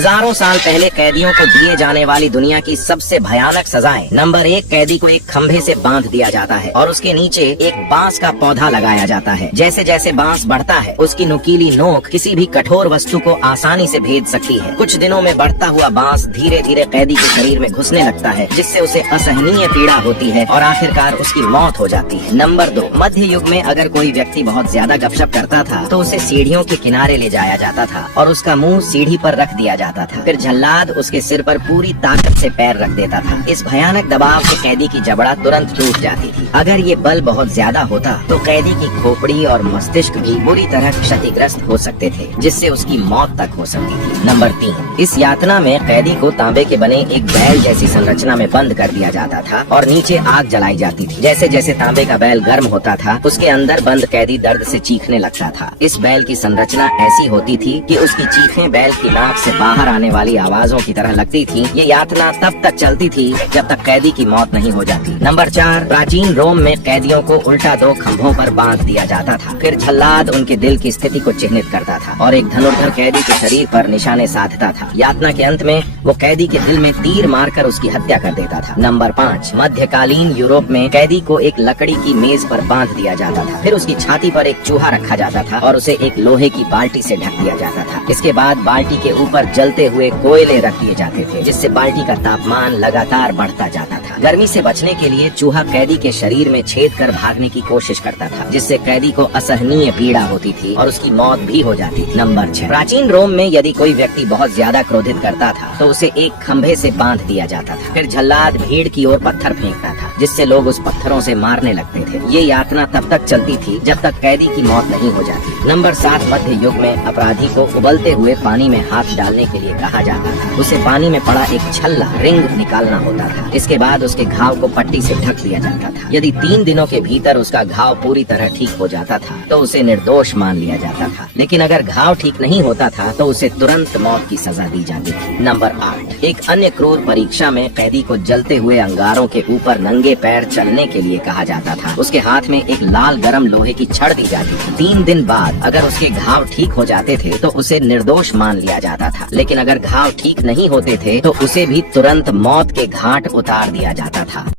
हजारों साल पहले कैदियों को दिए जाने वाली दुनिया की सबसे भयानक सजाएं। नंबर 1, कैदी को एक खंभे से बांध दिया जाता है और उसके नीचे एक बांस का पौधा लगाया जाता है। जैसे जैसे बांस बढ़ता है उसकी नुकीली नोक किसी भी कठोर वस्तु को आसानी से भेद सकती है। कुछ दिनों में बढ़ता हुआ बांस धीरे धीरे कैदी के शरीर में घुसने लगता है, जिससे उसे असहनीय पीड़ा होती है और आखिरकार उसकी मौत हो जाती है। नंबर 2, मध्य युग में अगर कोई व्यक्ति बहुत ज्यादा गपशप करता था तो उसे सीढ़ियों के किनारे ले जाया जाता था और उसका मुंह सीढ़ी पर रख दिया जाता था। फिर जल्लाद उसके सिर पर पूरी ताकत से पैर रख देता था। इस भयानक दबाव से कैदी की जबड़ा तुरंत टूट जाती थी। अगर ये बल बहुत ज्यादा होता तो कैदी की खोपड़ी और मस्तिष्क भी बुरी तरह क्षतिग्रस्त हो सकते थे, जिससे उसकी मौत तक हो सकती थी। नंबर 3, इस यातना में कैदी को तांबे के बने एक बैल जैसी संरचना में बंद कर दिया जाता था और नीचे आग जलाई जाती थी। जैसे जैसे तांबे का बैल गर्म होता था उसके अंदर बंद कैदी दर्द से चीखने लगता था। इस बैल की संरचना ऐसी होती थी कि उसकी चीखें बैल की नाक से बाहर आने वाली आवाजों की तरह लगती थी। ये यातना तब तक चलती थी जब तक कैदी की मौत नहीं हो जाती। नंबर 4, प्राचीन रोम में कैदियों को उल्टा 2 खंभों पर बांध दिया जाता था। फिर जल्लाद उनके दिल की स्थिति को चिन्हित करता था और एक धनुर्धर कैदी के शरीर पर निशाने साधता था। यातना के अंत में वो कैदी के दिल में तीर मारकर उसकी हत्या कर देता था। नंबर 5, मध्यकालीन यूरोप में कैदी को एक लकड़ी की मेज पर बांध दिया जाता था। फिर उसकी छाती पर एक चूहा रखा जाता था और उसे एक लोहे की बाल्टी से ढक दिया जाता था। इसके बाद बाल्टी के ऊपर जलते हुए कोयले रख दिए जाते थे, जिससे बाल्टी का तापमान लगातार बढ़ता जाता था। गर्मी से बचने के लिए चूहा कैदी के शरीर में छेद कर भागने की कोशिश करता था, जिससे कैदी को असहनीय पीड़ा होती थी और उसकी मौत भी हो जाती थी। नंबर 6, प्राचीन रोम में यदि कोई व्यक्ति बहुत ज्यादा क्रोधित करता था तो उसे एक खंभे से बांध दिया जाता था। फिर जल्लाद भीड़ की ओर पत्थर फेंकता था, जिससे लोग उस पत्थरों से मारने लगते थे। ये यातना तब तक चलती थी जब तक कैदी की मौत नहीं हो जाती। नंबर 7, मध्य युग में अपराधी को उबलते हुए पानी में हाथ डालने के लिए कहा जाता था। उसे पानी में पड़ा एक छल्ला रिंग निकालना होता था। इसके बाद उसके घाव को पट्टी से ढक दिया जाता था। यदि 3 दिनों के भीतर उसका घाव पूरी तरह ठीक हो जाता था तो उसे निर्दोष मान लिया जाता था, लेकिन अगर घाव ठीक नहीं होता था तो उसे तुरंत मौत की सजा दी जाती थी। नंबर 8, एक अन्य क्रूर परीक्षा में कैदी को जलते हुए अंगारों के ऊपर नंगे पैर चलने के लिए कहा जाता था। उसके हाथ में एक लाल गरम लोहे की छड़ दी जाती थी। 3 दिन बाद अगर उसके घाव ठीक हो जाते थे तो उसे निर्दोष मान लिया जाता था, लेकिन अगर घाव ठीक नहीं होते थे तो उसे भी तुरंत मौत के घाट उतार दिया जाता था।